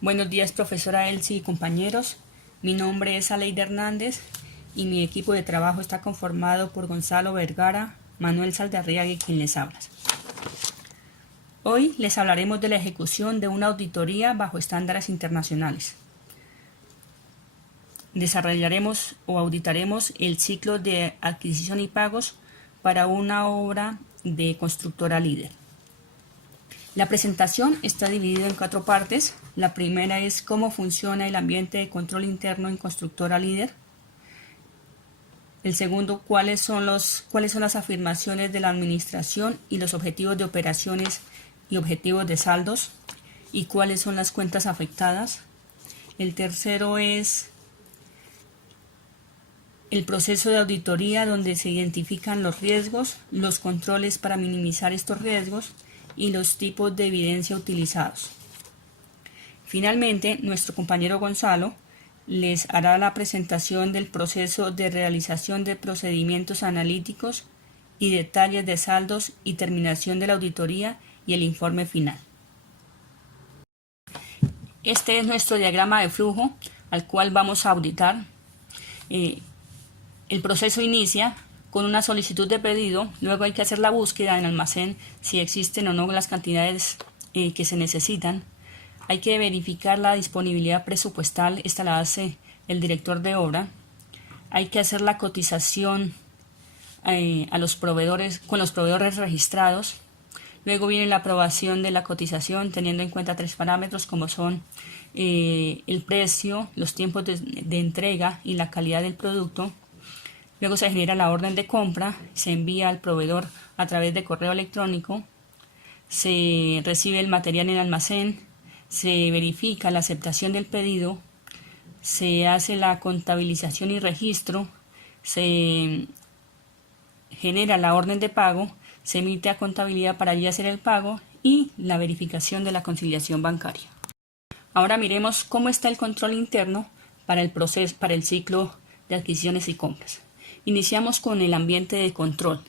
Buenos días, profesora Elsie y compañeros. Mi nombre es Aleida Hernández y mi equipo de trabajo está conformado por Gonzalo Vergara, Manuel Saldarriaga y quien les habla. Hoy les hablaremos de la ejecución de una auditoría bajo estándares internacionales. Desarrollaremos o auditaremos el ciclo de adquisición y pagos para una obra de constructora líder. La presentación está dividida en 4 partes. La primera es cómo funciona el ambiente de control interno en constructora líder. El segundo, cuáles son las afirmaciones de la administración y los objetivos de operaciones y objetivos de saldos y cuáles son las cuentas afectadas. El tercero es el proceso de auditoría, donde se identifican los riesgos, los controles para minimizar estos riesgos y los tipos de evidencia utilizados. Finalmente, nuestro compañero Gonzalo les hará la presentación del proceso de realización de procedimientos analíticos y detalles de saldos y terminación de la auditoría y el informe final. Este es nuestro diagrama de flujo al cual vamos a auditar. El proceso inicia con una solicitud de pedido, luego hay que hacer la búsqueda en almacén si existen o no las cantidades que se necesitan. Hay que verificar la disponibilidad presupuestal, esta la hace el director de obra. Hay que hacer la cotización a los proveedores, con los proveedores registrados. Luego viene la aprobación de la cotización teniendo en cuenta 3 parámetros como son el precio, los tiempos de entrega y la calidad del producto. Luego se genera la orden de compra, se envía al proveedor a través de correo electrónico, se recibe el material en el almacén, se verifica la aceptación del pedido, se hace la contabilización y registro, se genera la orden de pago, se emite a contabilidad para allí hacer el pago y la verificación de la conciliación bancaria. Ahora miremos cómo está el control interno para el ciclo de adquisiciones y compras. Iniciamos con el ambiente de control.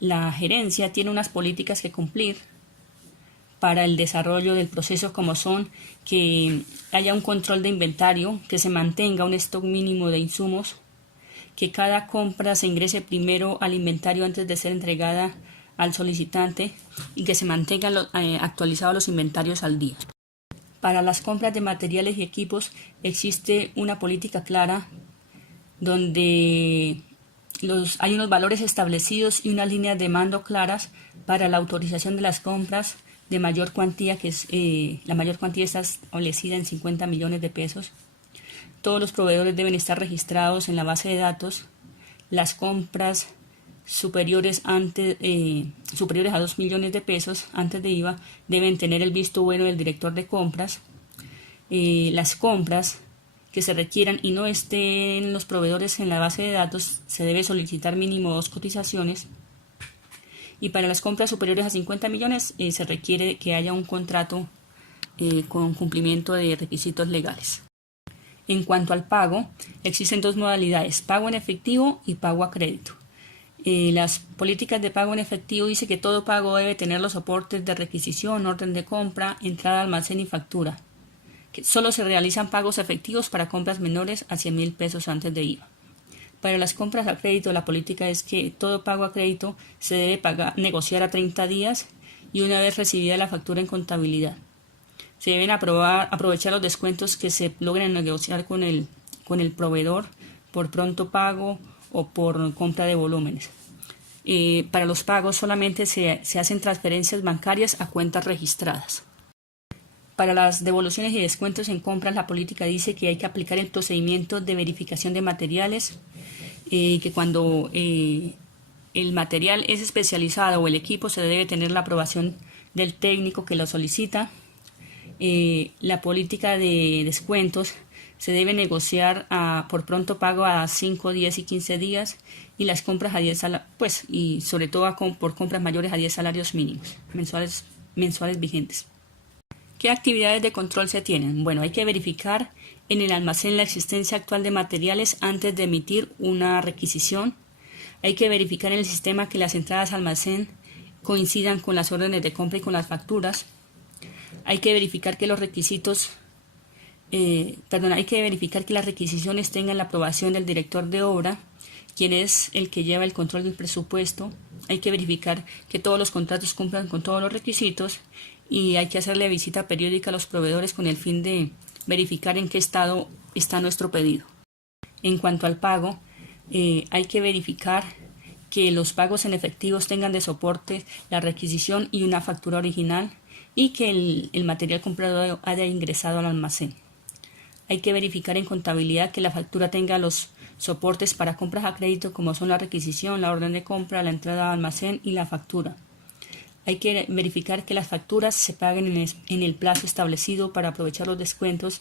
La gerencia tiene unas políticas que cumplir para el desarrollo del proceso, como son que haya un control de inventario, que se mantenga un stock mínimo de insumos, que cada compra se ingrese primero al inventario antes de ser entregada al solicitante y que se mantengan actualizados los inventarios al día. Para las compras de materiales y equipos existe una política clara donde hay unos valores establecidos y unas líneas de mando claras para la autorización de las compras de mayor cuantía, que es la mayor cuantía está establecida en 50 millones de pesos. Todos los proveedores deben estar registrados en la base de datos. Las compras superiores a 2 millones de pesos antes de IVA deben tener el visto bueno del director de compras. Las compras que se requieran y no estén los proveedores en la base de datos, se debe solicitar mínimo 2 cotizaciones. Y para las compras superiores a 50 millones se requiere que haya un contrato con cumplimiento de requisitos legales. En cuanto al pago, existen 2 modalidades, pago en efectivo y pago a crédito. Las políticas de pago en efectivo dice que todo pago debe tener los soportes de requisición, orden de compra, entrada, almacén y factura. Que solo se realizan pagos efectivos para compras menores a 100.000 pesos antes de IVA. Para las compras a crédito, la política es que todo pago a crédito se debe negociar a 30 días y una vez recibida la factura en contabilidad. Se deben aprovechar los descuentos que se logren negociar con el proveedor por pronto pago o por compra de volúmenes. Para los pagos solamente se hacen transferencias bancarias a cuentas registradas. Para las devoluciones y descuentos en compras, la política dice que hay que aplicar el procedimiento de verificación de materiales, que cuando el material es especializado o el equipo se debe tener la aprobación del técnico que lo solicita. La política de descuentos se debe negociar por pronto pago a 5, 10 y 15 días y las compras a 10 y sobre todo por compras mayores a 10 salarios mínimos mensuales vigentes. ¿Qué actividades de control se tienen? Bueno, hay que verificar en el almacén la existencia actual de materiales antes de emitir una requisición. Hay que verificar en el sistema que las entradas al almacén coincidan con las órdenes de compra y con las facturas. Hay que verificar que los requisitos, hay que verificar que las requisiciones tengan la aprobación del director de obra, quien es el que lleva el control del presupuesto. Hay que verificar que todos los contratos cumplan con todos los requisitos y hay que hacerle visita periódica a los proveedores con el fin de verificar en qué estado está nuestro pedido. En cuanto al pago, hay que verificar que los pagos en efectivos tengan de soporte la requisición y una factura original y que el material comprado haya ingresado al almacén. Hay que verificar en contabilidad que la factura tenga los soportes para compras a crédito como son la requisición, la orden de compra, la entrada al almacén y la factura. Hay que verificar que las facturas se paguen en el plazo establecido para aprovechar los descuentos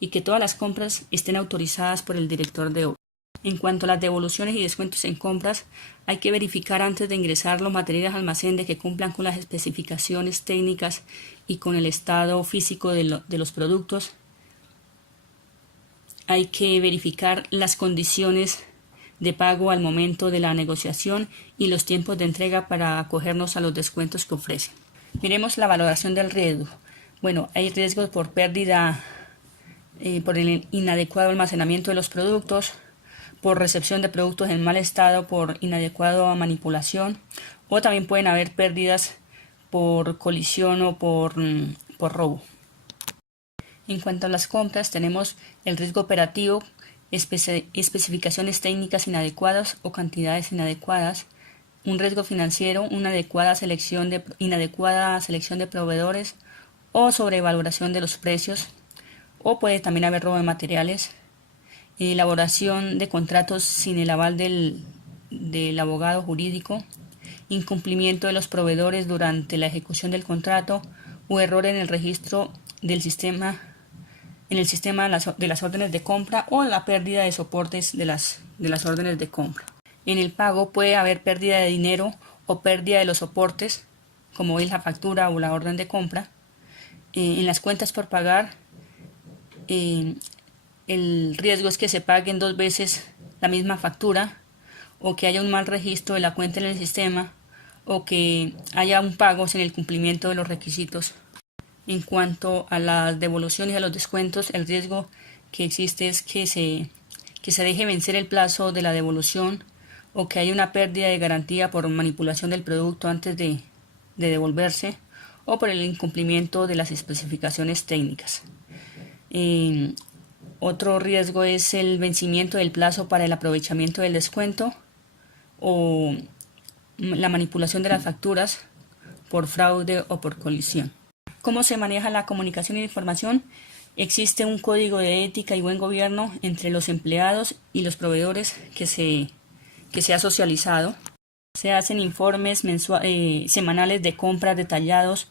y que todas las compras estén autorizadas por el director de obra. En cuanto a las devoluciones y descuentos en compras, hay que verificar antes de ingresar los materiales al almacén de que cumplan con las especificaciones técnicas y con el estado físico de los productos. Hay que verificar las condiciones de pago al momento de la negociación y los tiempos de entrega para acogernos a los descuentos que ofrecen. Miremos la valoración del riesgo. Bueno, hay riesgos por pérdida, por el inadecuado almacenamiento de los productos, por recepción de productos en mal estado, por inadecuada manipulación, o también pueden haber pérdidas por colisión o por robo. En cuanto a las compras, tenemos el riesgo operativo, especificaciones técnicas inadecuadas o cantidades inadecuadas, un riesgo financiero, una inadecuada selección de proveedores o sobrevaloración de los precios, o puede también haber robo de materiales, elaboración de contratos sin el aval del abogado jurídico, incumplimiento de los proveedores durante la ejecución del contrato o error en el registro del sistema de las órdenes de compra o la pérdida de soportes de las órdenes de compra. En el pago puede haber pérdida de dinero o pérdida de los soportes, como es la factura o la orden de compra. En las cuentas por pagar, el riesgo es que se paguen 2 veces la misma factura o que haya un mal registro de la cuenta en el sistema o que haya un pago sin el cumplimiento de los requisitos. En cuanto a las devoluciones y a los descuentos, el riesgo que existe es que se deje vencer el plazo de la devolución o que haya una pérdida de garantía por manipulación del producto antes de devolverse o por el incumplimiento de las especificaciones técnicas. Otro riesgo es el vencimiento del plazo para el aprovechamiento del descuento o la manipulación de las facturas por fraude o por colisión. ¿Cómo se maneja la comunicación y la información? Existe un código de ética y buen gobierno entre los empleados y los proveedores que se ha socializado. Se hacen informes semanales de compras detallados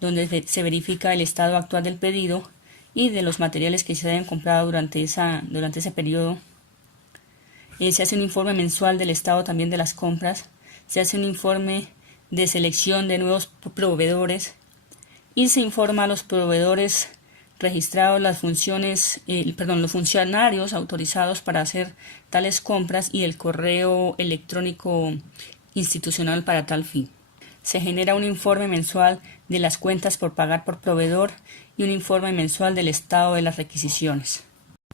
donde se verifica el estado actual del pedido y de los materiales que se hayan comprado durante ese periodo. Se hace un informe mensual del estado también de las compras. Se hace un informe de selección de nuevos proveedores y se informa a los proveedores registrados los funcionarios autorizados para hacer tales compras y el correo electrónico institucional para tal fin. Se genera un informe mensual de las cuentas por pagar por proveedor y un informe mensual del estado de las requisiciones.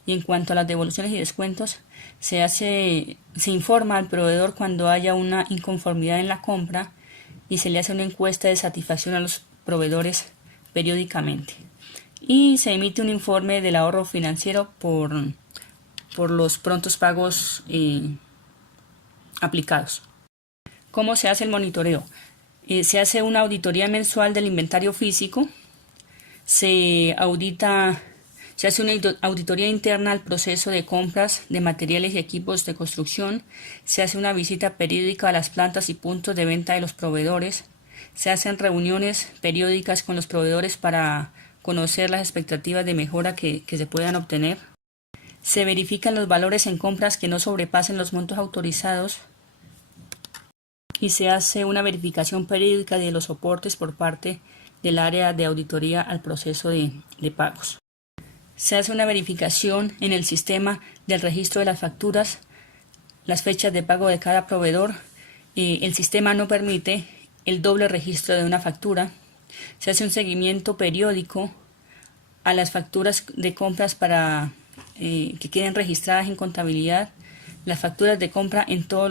Y en cuanto a las devoluciones y descuentos, se informa al proveedor cuando haya una inconformidad en la compra y se le hace una encuesta de satisfacción a los proveedores periódicamente. Y se emite un informe del ahorro financiero por los prontos pagos aplicados. ¿Cómo se hace el monitoreo? Se hace una auditoría mensual del inventario físico, se hace una auditoría interna al proceso de compras de materiales y equipos de construcción, se hace una visita periódica a las plantas y puntos de venta de los proveedores, se hacen reuniones periódicas con los proveedores para conocer las expectativas de mejora que se puedan obtener, se verifican los valores en compras que no sobrepasen los montos autorizados y se hace una verificación periódica de los soportes por parte del área de auditoría al proceso de pagos. Se hace una verificación en el sistema del registro de las facturas, las fechas de pago de cada proveedor. El sistema no permite el doble registro de una factura. Se hace un seguimiento periódico a las facturas de compras para que queden registradas en contabilidad, las facturas de compra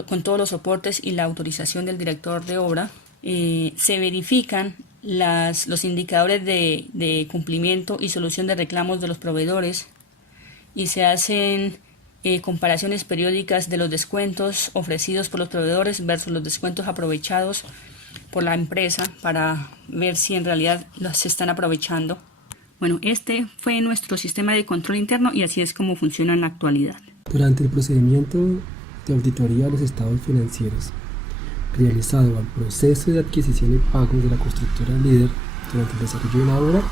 con todos los soportes y la autorización del director de obra. Se verifican los indicadores de cumplimiento y solución de reclamos de los proveedores y se hacen comparaciones periódicas de los descuentos ofrecidos por los proveedores versus los descuentos aprovechados por la empresa para ver si en realidad se están aprovechando. Bueno, este fue nuestro sistema de control interno y así es como funciona en la actualidad. Durante el procedimiento de auditoría de los estados financieros realizado al proceso de adquisición y pagos de la constructora líder durante el desarrollo de la obra,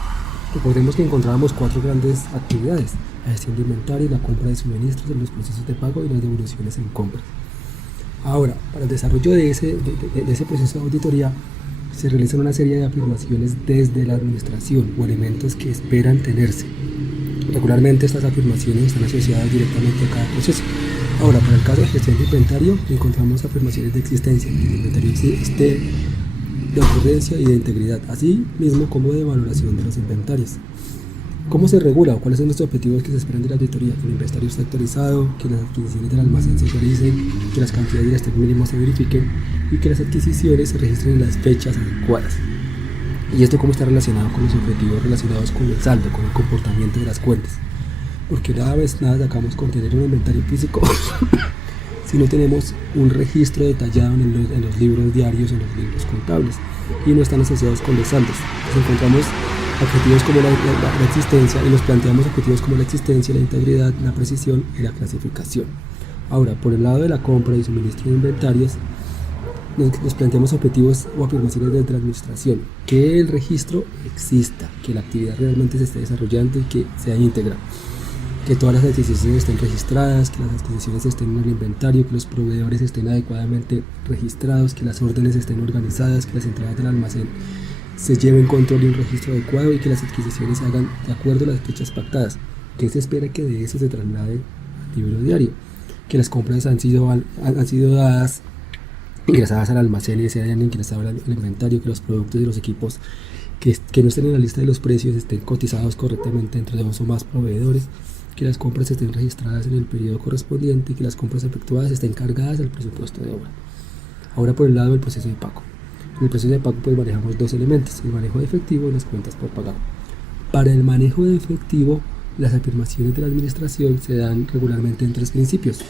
recordemos que encontrábamos 4 grandes actividades: la gestión de inventario, la compra de suministros, los procesos de pago y las devoluciones en compras. Ahora, para el desarrollo de ese proceso de auditoría se realizan una serie de afirmaciones desde la administración o elementos que esperan tenerse. Regularmente estas afirmaciones están asociadas directamente a cada proceso. Ahora, para el caso de gestión de inventario, encontramos afirmaciones de existencia, que el inventario esté de ocurrencia y de integridad, así mismo como de valoración de los inventarios. ¿Cómo se regula o cuáles son los objetivos que se esperan de la auditoría? Que el inventario esté actualizado, que las adquisiciones del almacén se realicen, que las cantidades de stock mínimo se verifiquen y que las adquisiciones se registren en las fechas adecuadas. ¿Y esto cómo está relacionado con los objetivos relacionados con el saldo, con el comportamiento de las cuentas? Porque nada sacamos con tener un inventario físico si no tenemos un registro detallado en los libros diarios o en los libros contables y no están asociados con los saldos. Entonces encontramos objetivos como la existencia y nos planteamos objetivos como la existencia, la integridad, la precisión y la clasificación. Ahora, por el lado de la compra y suministro de inventarios, nos planteamos objetivos o afirmaciones desde la administración: que el registro exista, que la actividad realmente se esté desarrollando y que sea íntegra, que todas las adquisiciones estén registradas, que las adquisiciones estén en el inventario, que los proveedores estén adecuadamente registrados, que las órdenes estén organizadas, que las entradas del almacén se lleven control y un registro adecuado y que las adquisiciones se hagan de acuerdo a las fechas pactadas. ¿Qué se espera que de eso se traslade al libro diario? Que las compras han sido dadas, ingresadas al almacén y se hayan ingresado al inventario, que los productos y los equipos que no estén en la lista de los precios estén cotizados correctamente entre 2 o más proveedores, que las compras estén registradas en el periodo correspondiente y que las compras efectuadas estén cargadas al presupuesto de obra. Ahora, por el lado del proceso de pago. En el proceso de pago pues manejamos 2 elementos: el manejo de efectivo y las cuentas por pagar. Para el manejo de efectivo, las afirmaciones de la administración se dan regularmente en 3 principios.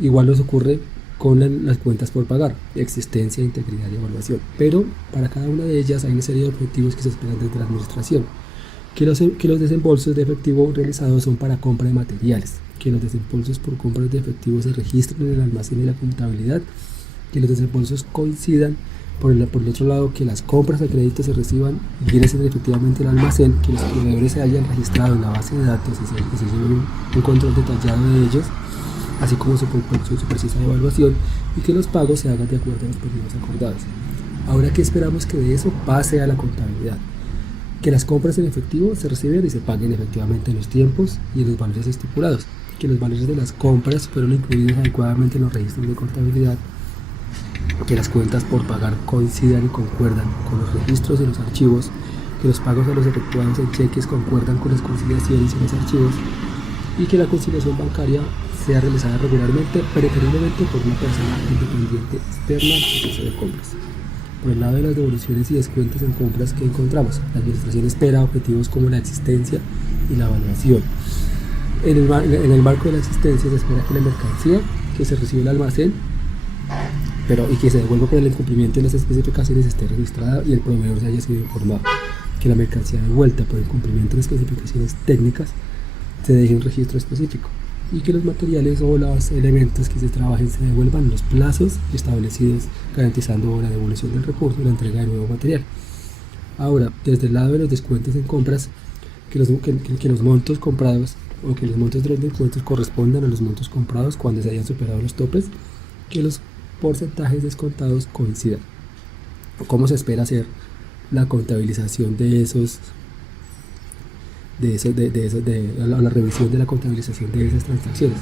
Igual nos ocurre con las cuentas por pagar: existencia, integridad y evaluación. Pero para cada una de ellas hay una serie de objetivos que se esperan desde la administración: que los desembolsos de efectivo realizados son para compra de materiales, que los desembolsos por compras de efectivo se registren en el almacén y la contabilidad, que los desembolsos coincidan. Por el otro lado, que las compras a crédito se reciban y ingresen efectivamente al almacén, que los proveedores se hayan registrado en la base de datos y se lleve un control detallado de ellos, así como su precisa evaluación, y que los pagos se hagan de acuerdo a los periodos acordados. Ahora, ¿qué esperamos que de eso pase a la contabilidad? Que las compras en efectivo se reciben y se paguen efectivamente en los tiempos y en los valores estipulados, que los valores de las compras fueron incluidos adecuadamente en los registros de contabilidad, que las cuentas por pagar coincidan y concuerdan con los registros y los archivos, que los pagos a los efectuados en cheques concuerdan con las conciliaciones y los archivos, y que la conciliación bancaria sea realizada regularmente, preferiblemente por una persona independiente externa al proceso de compras. Por el lado de las devoluciones y descuentos en compras, que encontramos, la administración espera objetivos como la existencia y la evaluación. En el marco de la existencia se espera que la mercancía que se recibe en el almacén y que se devuelva por el incumplimiento de las especificaciones esté registrada y el proveedor se haya sido informado, que la mercancía devuelta por el incumplimiento de las especificaciones técnicas se deje un registro específico y que los materiales o los elementos que se trabajen se devuelvan en los plazos establecidos, garantizando la devolución del recurso y la entrega de nuevo material. Ahora, desde el lado de los descuentos en compras, que los montos comprados o que los montos de los descuentos correspondan a los montos comprados cuando se hayan superado los topes, que los porcentajes descontados coincidan. ¿Cómo se espera hacer la contabilización la revisión de la contabilización de esas transacciones?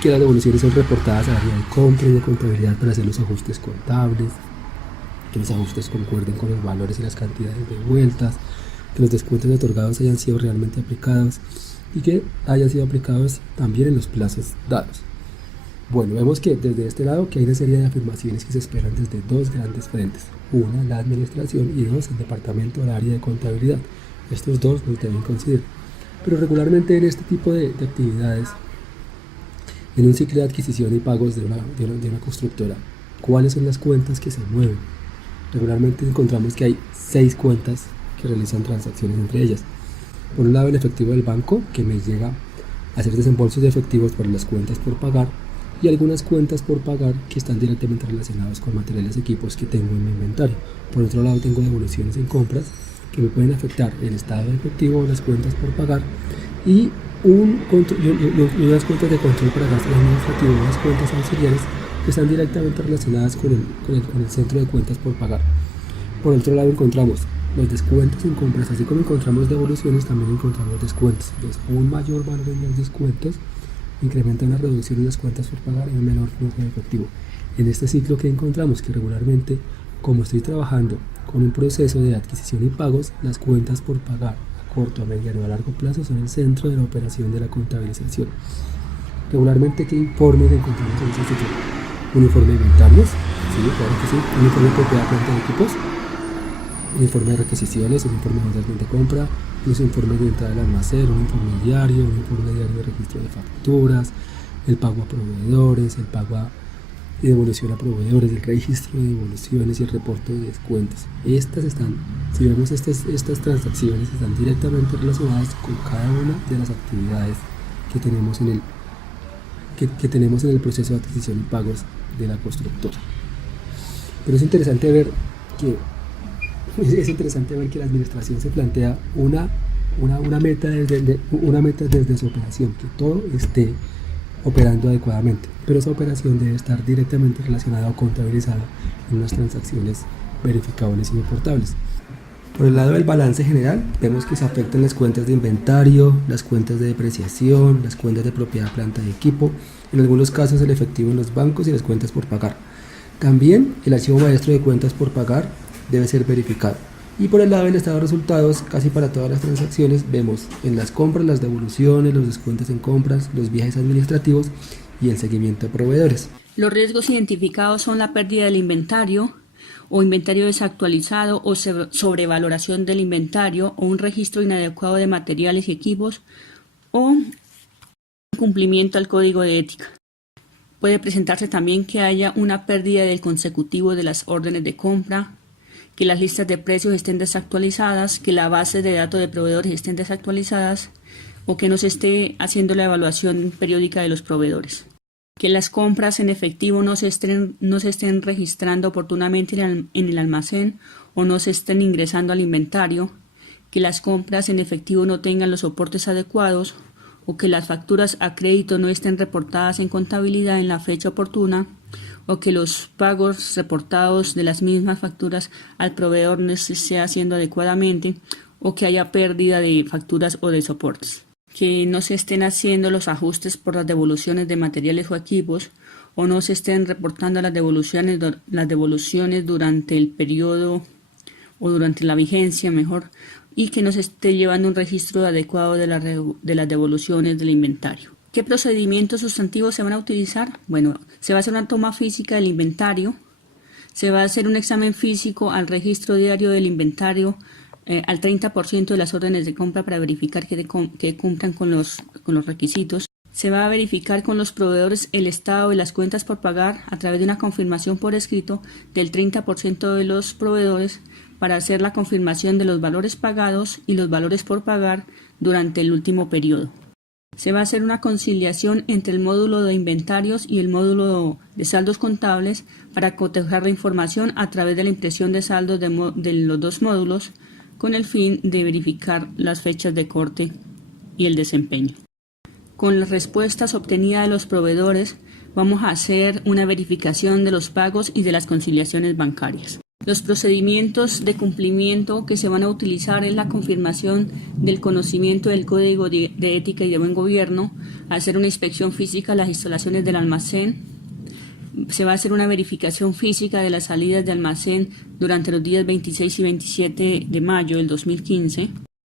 Que las devoluciones son reportadas a la área de compra y de contabilidad para hacer los ajustes contables, que los ajustes concuerden con los valores y las cantidades devueltas, que los descuentos otorgados hayan sido realmente aplicados y que hayan sido aplicados también en los plazos dados. Bueno, vemos que desde este lado que hay una serie de afirmaciones que se esperan desde dos grandes frentes. Una, la administración, y dos, el departamento o el área de contabilidad. Estos dos nos deben coincidir. Pero regularmente en este tipo de actividades, en un ciclo de adquisición y pagos de una constructora, ¿cuáles son las cuentas que se mueven? Regularmente encontramos que hay 6 cuentas que realizan transacciones entre ellas. Por un lado, el efectivo del banco, que me llega a hacer desembolsos de efectivos por las cuentas por pagar, y algunas cuentas por pagar que están directamente relacionadas con materiales y equipos que tengo en mi inventario. Por otro lado, tengo devoluciones en compras que me pueden afectar el estado de efectivo o las cuentas por pagar y unas cuentas de control para gastos administrativos, unas cuentas auxiliares que están directamente relacionadas con el centro de cuentas por pagar. Por otro lado, encontramos los descuentos en compras, así como encontramos devoluciones, también encontramos descuentos. Entonces, un mayor valor en los descuentos incrementa una reducción en las cuentas por pagar y un menor flujo de efectivo. En este ciclo que encontramos que regularmente, como estoy trabajando con un proceso de adquisición y pagos, las cuentas por pagar a corto, a mediano o a largo plazo son el centro de la operación de la contabilización. Regularmente, ¿qué informes encontramos en este ciclo? Un informe de inventarios, sí, claro que sí, un informe de propiedad, planta de equipos, un informe de requisiciones, un informe de compra, los informes de entrada al almacén, un informe diario, un informe diario de registro de facturas, el pago a proveedores, el pago y devolución a proveedores, el registro de devoluciones y el reporte de descuentos. Si vemos estas transacciones, están directamente relacionadas con cada una de las actividades que tenemos en el proceso de adquisición y pagos de la constructora. Pero es interesante ver que la administración se plantea una meta desde su operación, que todo esté operando adecuadamente, pero esa operación debe estar directamente relacionada o contabilizada en unas transacciones verificables y reportables. Por el lado del balance general, vemos que se afectan las cuentas de inventario, las cuentas de depreciación, las cuentas de propiedad, planta y equipo, en algunos casos el efectivo en los bancos y las cuentas por pagar. También el archivo maestro de cuentas por pagar debe ser verificado. Y por el lado del estado de resultados, casi para todas las transacciones, vemos en las compras las devoluciones, los descuentos en compras, los viajes administrativos y el seguimiento de proveedores. Los riesgos identificados son la pérdida del inventario o inventario desactualizado o sobrevaloración del inventario o un registro inadecuado de materiales y equipos o incumplimiento al código de ética. Puede presentarse también que haya una pérdida del consecutivo de las órdenes de compra, que las listas de precios estén desactualizadas, que la base de datos de proveedores estén desactualizadas o que no se esté haciendo la evaluación periódica de los proveedores. Que las compras en efectivo no se estén registrando oportunamente en el almacén o no se estén ingresando al inventario, que las compras en efectivo no tengan los soportes adecuados o que las facturas a crédito no estén reportadas en contabilidad en la fecha oportuna o que los pagos reportados de las mismas facturas al proveedor no se esté haciendo adecuadamente o que haya pérdida de facturas o de soportes. Que no se estén haciendo los ajustes por las devoluciones de materiales o equipos o no se estén reportando las devoluciones durante el periodo o durante la vigencia mejor y que no se esté llevando un registro adecuado de las devoluciones del inventario. ¿Qué procedimientos sustantivos se van a utilizar? Bueno, se va a hacer una toma física del inventario, se va a hacer un examen físico al registro diario del inventario al 30% de las órdenes de compra para verificar que cumplan con los requisitos. Se va a verificar con los proveedores el estado de las cuentas por pagar a través de una confirmación por escrito del 30% de los proveedores para hacer la confirmación de los valores pagados y los valores por pagar durante el último periodo. Se va a hacer una conciliación entre el módulo de inventarios y el módulo de saldos contables para cotejar la información a través de la impresión de saldos de los dos módulos con el fin de verificar las fechas de corte y el desempeño. Con las respuestas obtenidas de los proveedores vamos a hacer una verificación de los pagos y de las conciliaciones bancarias. Los procedimientos de cumplimiento que se van a utilizar es la confirmación del conocimiento del Código de Ética y de Buen Gobierno, hacer una inspección física a las instalaciones del almacén, Se va a hacer una verificación física de las salidas de almacén durante los días 26 y 27 de mayo del 2015.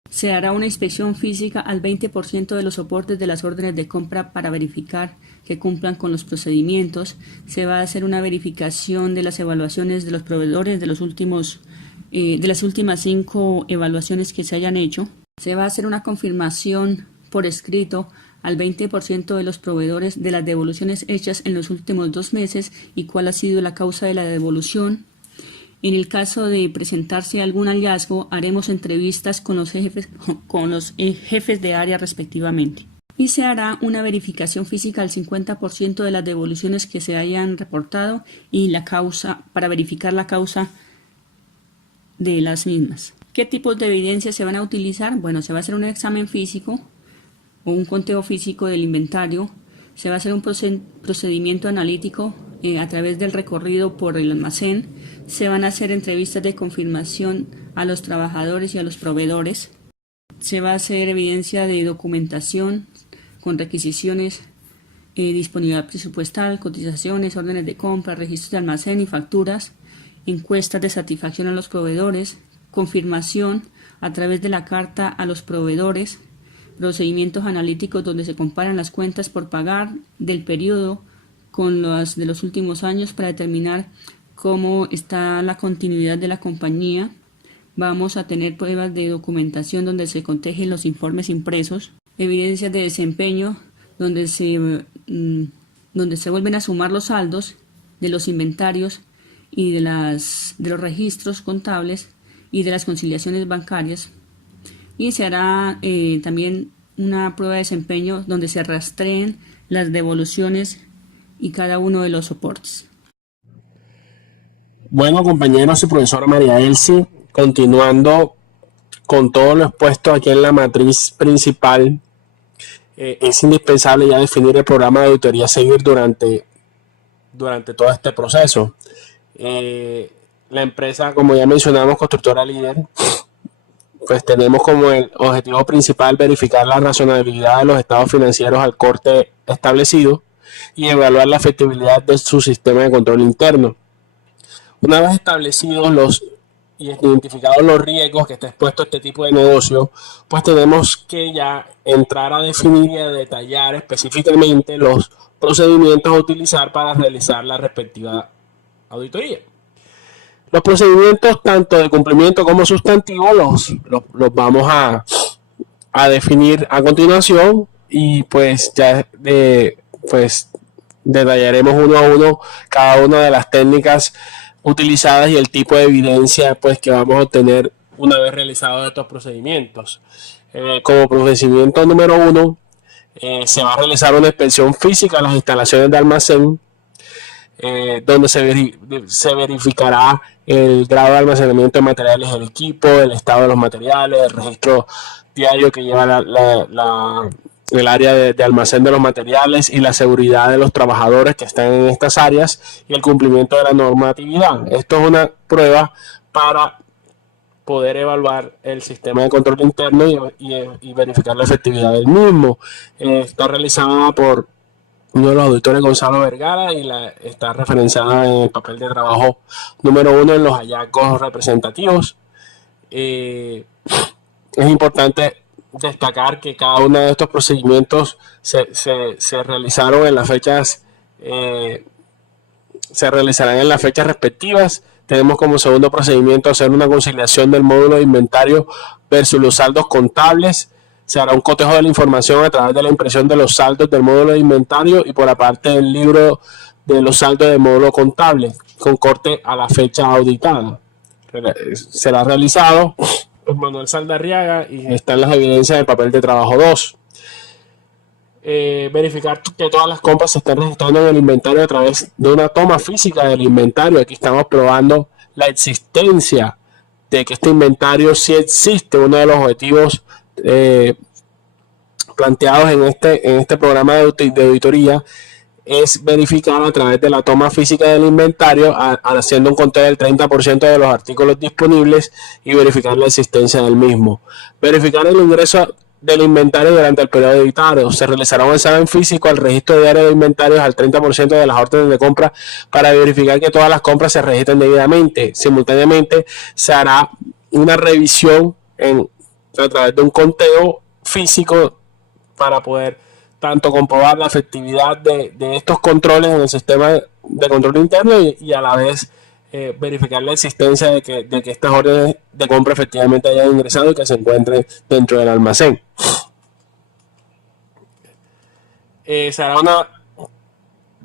Se hará una inspección física al 20% de los soportes de las órdenes de compra para verificar que cumplan con los procedimientos. Se va a hacer una verificación de las evaluaciones de los proveedores de las últimas 5 evaluaciones que se hayan hecho. Se va a hacer una confirmación por escrito al 20% de los proveedores de las devoluciones hechas en los últimos 2 meses y cuál ha sido la causa de la devolución. En el caso de presentarse algún hallazgo, haremos entrevistas con los jefes de área respectivamente. Y se hará una verificación física al 50% de las devoluciones que se hayan reportado y la causa, para verificar la causa de las mismas. ¿Qué tipos de evidencias se van a utilizar? Bueno, se va a hacer un examen físico o un conteo físico del inventario. Se va a hacer un procedimiento analítico a través del recorrido por el almacén. Se van a hacer entrevistas de confirmación a los trabajadores y a los proveedores. Se va a hacer evidencia de documentación con requisiciones, disponibilidad presupuestal, cotizaciones, órdenes de compra, registros de almacén y facturas, encuestas de satisfacción a los proveedores, confirmación a través de la carta a los proveedores, procedimientos analíticos donde se comparan las cuentas por pagar del periodo con las de los últimos años para determinar cómo está la continuidad de la compañía. Vamos a tener pruebas de documentación donde se cotejen los informes impresos, evidencias de desempeño donde se vuelven a sumar los saldos de los inventarios y de los registros contables y de las conciliaciones bancarias. Y se hará también una prueba de desempeño donde se rastreen las devoluciones y cada uno de los soportes. Bueno, compañeros y profesora María Elsie, continuando con todo lo expuesto aquí en la matriz principal, es indispensable ya definir el programa de auditoría a seguir durante todo este proceso. La empresa, como ya mencionamos, Constructora Líder, pues tenemos como el objetivo principal verificar la razonabilidad de los estados financieros al corte establecido y evaluar la efectividad de su sistema de control interno. Una vez establecidos y identificados los riesgos que está expuesto este tipo de negocio, pues tenemos que ya entrar a definir y a detallar específicamente los procedimientos a utilizar para realizar la respectiva auditoría. Los procedimientos tanto de cumplimiento como sustantivo los vamos a definir a continuación y pues ya detallaremos uno a uno cada una de las técnicas utilizadas y el tipo de evidencia pues que vamos a obtener una vez realizados estos procedimientos. Como procedimiento número 1, se va a realizar una inspección física a las instalaciones de almacén, donde se verificará el grado de almacenamiento de materiales del equipo, el estado de los materiales, el registro diario que lleva el área de almacén de los materiales y la seguridad de los trabajadores que están en estas áreas y el cumplimiento de la normatividad. Esto es una prueba para poder evaluar el sistema de control interno y verificar la efectividad del mismo. Está realizada por uno de los auditores, Gonzalo Vergara, y está referenciada en el papel de trabajo número 1 en los hallazgos representativos. Es importante destacar que cada uno de estos procedimientos se realizaron en las fechas, se realizarán en las fechas respectivas. Tenemos como segundo procedimiento hacer una conciliación del módulo de inventario versus los saldos contables. Se hará un cotejo de la información a través de la impresión de los saldos del módulo de inventario y por la parte del libro de los saldos del módulo contable con corte a la fecha auditada. Será realizado por Manuel Saldarriaga y están las evidencias del papel de trabajo 2. Verificar que todas las compras se estén registrando en el inventario a través de una toma física del inventario. Aquí estamos probando la existencia de que este inventario sí existe. Uno de los objetivos planteados en este programa de auditoría es verificar a través de la toma física del inventario, haciendo un conteo del 30% de los artículos disponibles y verificar la existencia del mismo. Verificar el ingreso del inventario durante el periodo editario. Se realizará un examen físico al registro diario de inventarios al 30% de las órdenes de compra para verificar que todas las compras se registren debidamente. Simultáneamente se hará una revisión a través de un conteo físico para poder tanto comprobar la efectividad de estos controles en el sistema de control interno y a la vez verificar la existencia de que estas órdenes de compra efectivamente hayan ingresado y que se encuentren dentro del almacén. Se hará una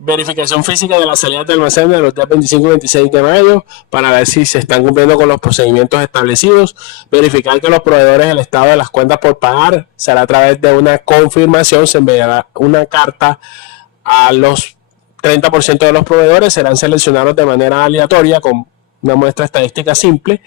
verificación física de las salidas de almacén de los días 25 y 26 de mayo para ver si se están cumpliendo con los procedimientos establecidos, verificar que los proveedores del estado de las cuentas por pagar se hará a través de una confirmación, se enviará una carta a los 30% de los proveedores, serán seleccionados de manera aleatoria con una muestra estadística simple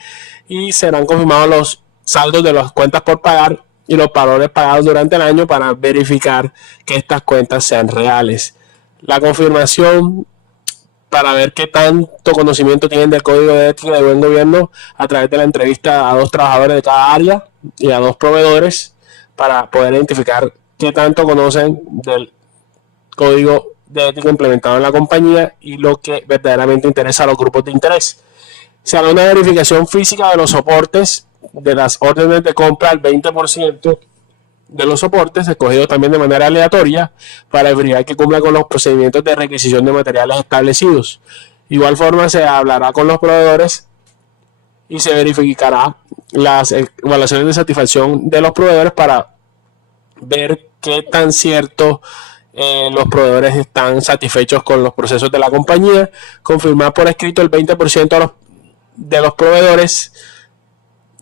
y serán confirmados los saldos de las cuentas por pagar y los valores pagados durante el año para verificar que estas cuentas sean reales. La confirmación para ver qué tanto conocimiento tienen del Código de Ética de Buen Gobierno a través de la entrevista a 2 trabajadores de cada área y a 2 proveedores para poder identificar qué tanto conocen del Código de Ética implementado en la compañía y lo que verdaderamente interesa a los grupos de interés. Se hará una verificación física de los soportes de las órdenes de compra al 20% de los soportes, escogidos también de manera aleatoria, para verificar que cumpla con los procedimientos de requisición de materiales establecidos. De igual forma, se hablará con los proveedores y se verificará las evaluaciones de satisfacción de los proveedores para ver qué tan cierto los proveedores están satisfechos con los procesos de la compañía, confirmar por escrito el 20% de los proveedores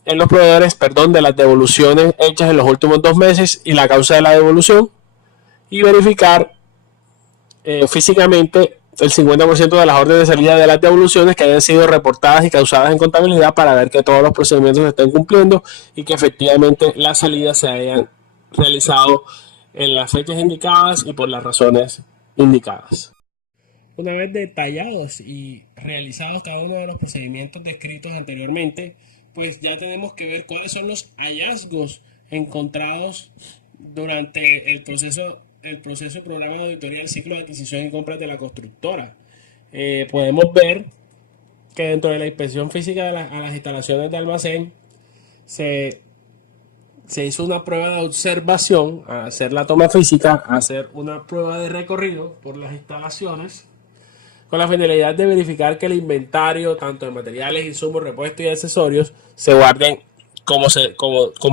de las devoluciones hechas en los últimos 2 meses y la causa de la devolución, y verificar físicamente el 50% de las órdenes de salida de las devoluciones que hayan sido reportadas y causadas en contabilidad para ver que todos los procedimientos se estén cumpliendo y que efectivamente las salidas se hayan realizado en las fechas indicadas y por las razones indicadas. Una vez detallados y realizados cada uno de los procedimientos descritos anteriormente, pues ya tenemos que ver cuáles son los hallazgos encontrados durante el proceso programa de auditoría del ciclo de adquisición y compras de la constructora. Podemos ver que dentro de la inspección física a las instalaciones de almacén se hizo una prueba de observación, a hacer la toma física, a hacer una prueba de recorrido por las instalaciones, con la finalidad de verificar que el inventario, tanto de materiales, insumos, repuestos y accesorios, se guarden como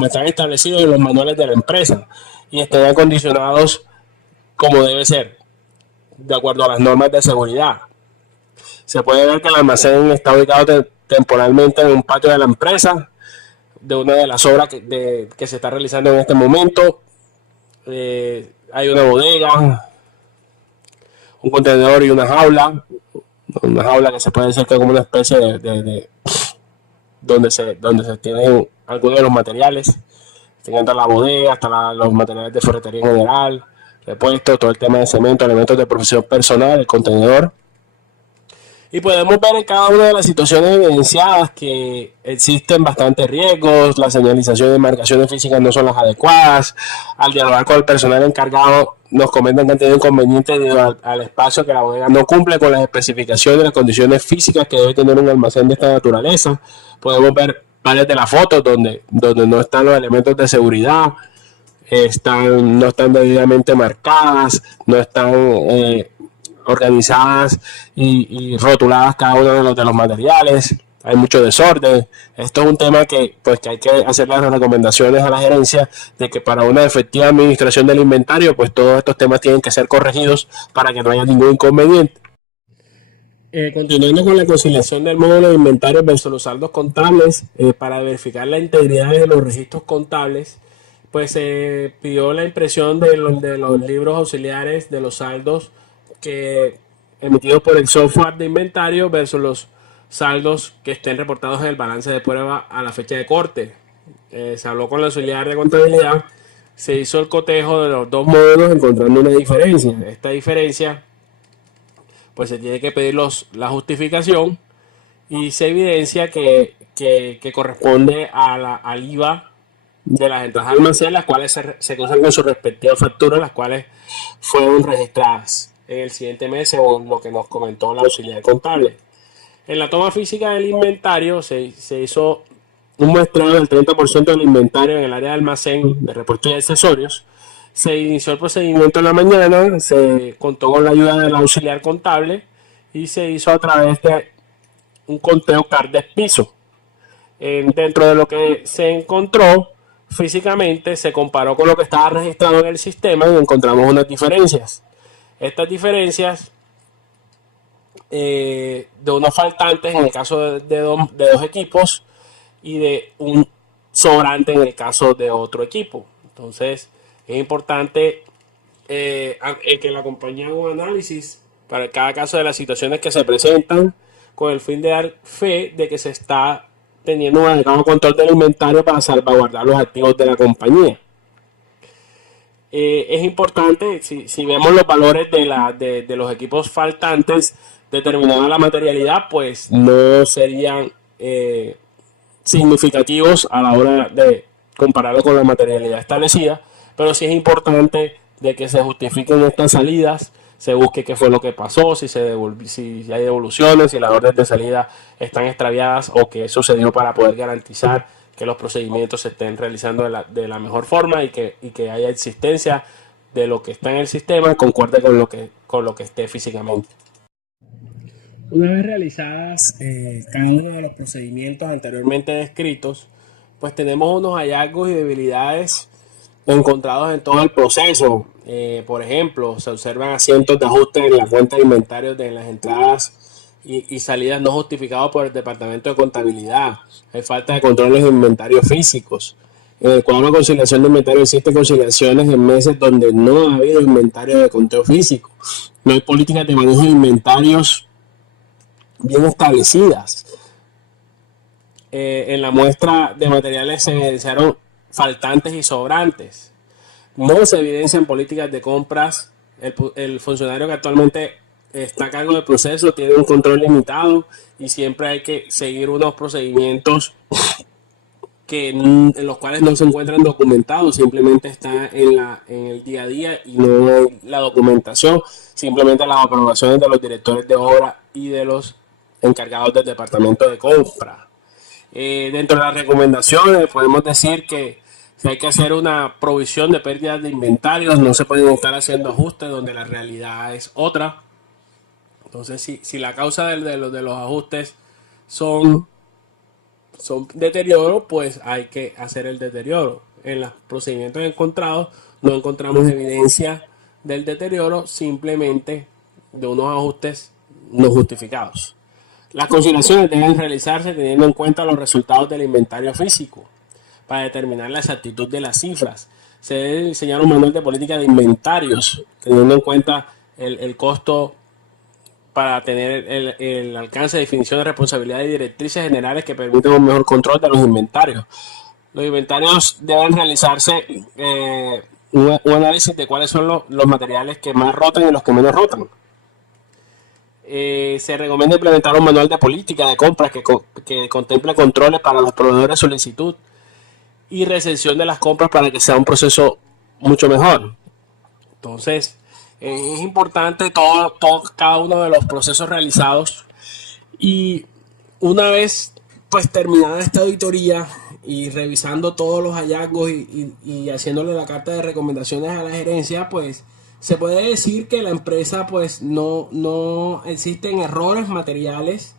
están establecidos en los manuales de la empresa y estén acondicionados como debe ser, de acuerdo a las normas de seguridad. Se puede ver que el almacén está ubicado temporalmente en un patio de la empresa, de una de las obras que se está realizando en este momento. Hay una bodega, un contenedor y una jaula que se puede decir que es como una especie de donde se tienen algunos de los materiales. Se encuentra la bodega, hasta los materiales de ferretería en general, repuestos, todo el tema de cemento, elementos de profesión personal, el contenedor. Y podemos ver en cada una de las situaciones evidenciadas que existen bastantes riesgos, las señalizaciones y marcaciones físicas no son las adecuadas. Al dialogar con el personal encargado nos comentan que han tenido inconvenientes debido al espacio, que la bodega no cumple con las especificaciones y las condiciones físicas que debe tener un almacén de esta naturaleza. Podemos ver varias de las fotos donde no están los elementos de seguridad, no están debidamente marcadas, no están organizadas y rotuladas cada uno de los materiales. Hay mucho desorden. Esto es un tema que hay que hacer las recomendaciones a la gerencia de que para una efectiva administración del inventario, pues todos estos temas tienen que ser corregidos para que no haya ningún inconveniente. Continuando con la conciliación del módulo de inventario versus los saldos contables, para verificar la integridad de los registros contables, pues se pidió la impresión de los libros auxiliares de los saldos emitidos por el software de inventario versus los saldos que estén reportados en el balance de prueba a la fecha de corte. Se habló con la auxiliar de contabilidad, se hizo el cotejo de los 2 módulos encontrando una diferencia. Esta diferencia, pues se tiene que pedir la justificación y se evidencia que corresponde al IVA de las entradas al almacén, las cuales se cruzan con su respectiva factura, las cuales fueron registradas en el siguiente mes, según lo que nos comentó la auxiliar contable. En la toma física del inventario se hizo un muestreo del 30% del inventario en el área de almacén de repuestos y accesorios. Se inició el procedimiento en la mañana, se contó con la ayuda del auxiliar contable y se hizo a través de un conteo CARDES piso. Dentro de lo que se encontró físicamente, se comparó con lo que estaba registrado en el sistema y encontramos unas diferencias. Estas diferencias de unos faltantes en el caso de dos equipos y de un sobrante en el caso de otro equipo. Entonces es importante que la compañía haga un análisis para cada caso de las situaciones que se presentan con el fin de dar fe de que se está teniendo un adecuado control del inventario para salvaguardar los activos de la compañía. Es importante, si vemos los valores de los equipos faltantes, determinada la materialidad, pues no serían significativos a la hora de compararlo con la materialidad establecida, pero sí es importante de que se justifiquen estas salidas, se busque qué fue lo que pasó, si hay devoluciones, si las órdenes de salida están extraviadas o qué sucedió, para poder garantizar que los procedimientos se estén realizando de la mejor forma y que haya existencia de lo que está en el sistema, concuerde con lo que esté físicamente. Una vez realizadas cada uno de los procedimientos anteriormente descritos, pues tenemos unos hallazgos y debilidades encontrados en todo el proceso. Por ejemplo, se observan asientos de ajuste en la cuenta de inventarios de las entradas y salidas no justificados por el Departamento de Contabilidad. Hay falta de controles de inventarios físicos. En el cuadro de conciliación de inventario existen conciliaciones en meses donde no ha habido inventario de conteo físico. No hay políticas de manejo de inventarios bien establecidas. En la muestra de materiales se evidenciaron faltantes y sobrantes. No se evidencian políticas de compras. El funcionario que actualmente está a cargo del proceso tiene un control limitado y siempre hay que seguir unos procedimientos en los cuales no se encuentran documentados, simplemente está en el día a día y no hay la documentación, simplemente las aprobaciones de los directores de obra y de los encargados del departamento de compra. Dentro de las recomendaciones podemos decir que si hay que hacer una provisión de pérdidas de inventarios, no se pueden estar haciendo ajustes donde la realidad es otra. Entonces, si la causa de los ajustes son deterioro, pues hay que hacer el deterioro. En los procedimientos encontrados no encontramos evidencia del deterioro, simplemente de unos ajustes no justificados. Las conciliaciones deben realizarse teniendo en cuenta los resultados del inventario físico para determinar la exactitud de las cifras. Se debe diseñar un manual de política de inventarios teniendo en cuenta el costo para tener el alcance de definición de responsabilidades y directrices generales que permitan un mejor control de los inventarios. Los inventarios deben realizarse un análisis de cuáles son los materiales que más rotan y los que menos rotan. Se recomienda implementar un manual de política de compras que contemple controles para los proveedores de solicitud y recepción de las compras para que sea un proceso mucho mejor. Entonces, es importante cada uno de los procesos realizados, y una vez pues terminada esta auditoría y revisando todos los hallazgos y haciéndole la carta de recomendaciones a la gerencia, pues se puede decir que la empresa pues no existen errores materiales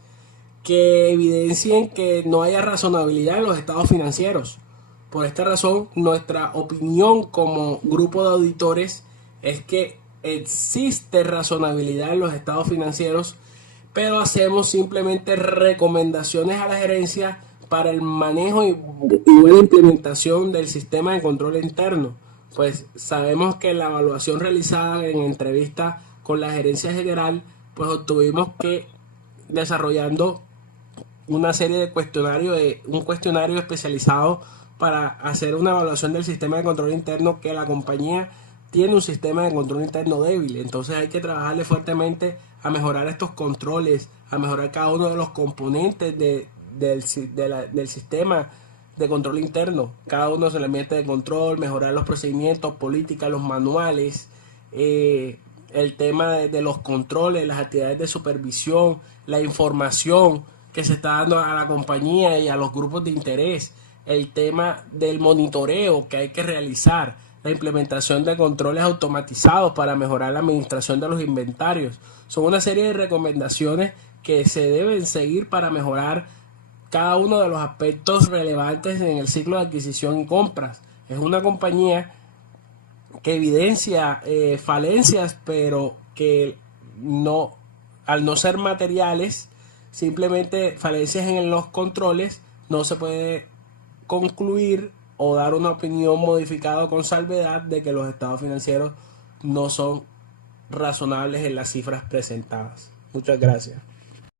que evidencien que no haya razonabilidad en los estados financieros. Por esta razón, nuestra opinión como grupo de auditores es que existe razonabilidad en los estados financieros, pero hacemos simplemente recomendaciones a la gerencia para el manejo y buena implementación del sistema de control interno. Pues sabemos que la evaluación realizada en entrevista con la gerencia general, pues obtuvimos que desarrollando una serie de un cuestionario especializado para hacer una evaluación del sistema de control interno, que la compañía tiene un sistema de control interno débil. Entonces hay que trabajarle fuertemente a mejorar estos controles, a mejorar cada uno de los componentes del sistema de control interno. Cada uno se le mete de control, mejorar los procedimientos, políticas, los manuales, el tema de los controles, las actividades de supervisión, la información que se está dando a la compañía y a los grupos de interés, el tema del monitoreo que hay que realizar, la implementación de controles automatizados para mejorar la administración de los inventarios. Son una serie de recomendaciones que se deben seguir para mejorar cada uno de los aspectos relevantes en el ciclo de adquisición y compras. Es una compañía que evidencia falencias, pero que no, al no ser materiales, simplemente falencias en los controles, no se puede concluir o dar una opinión modificada con salvedad de que los estados financieros no son razonables en las cifras presentadas. Muchas gracias.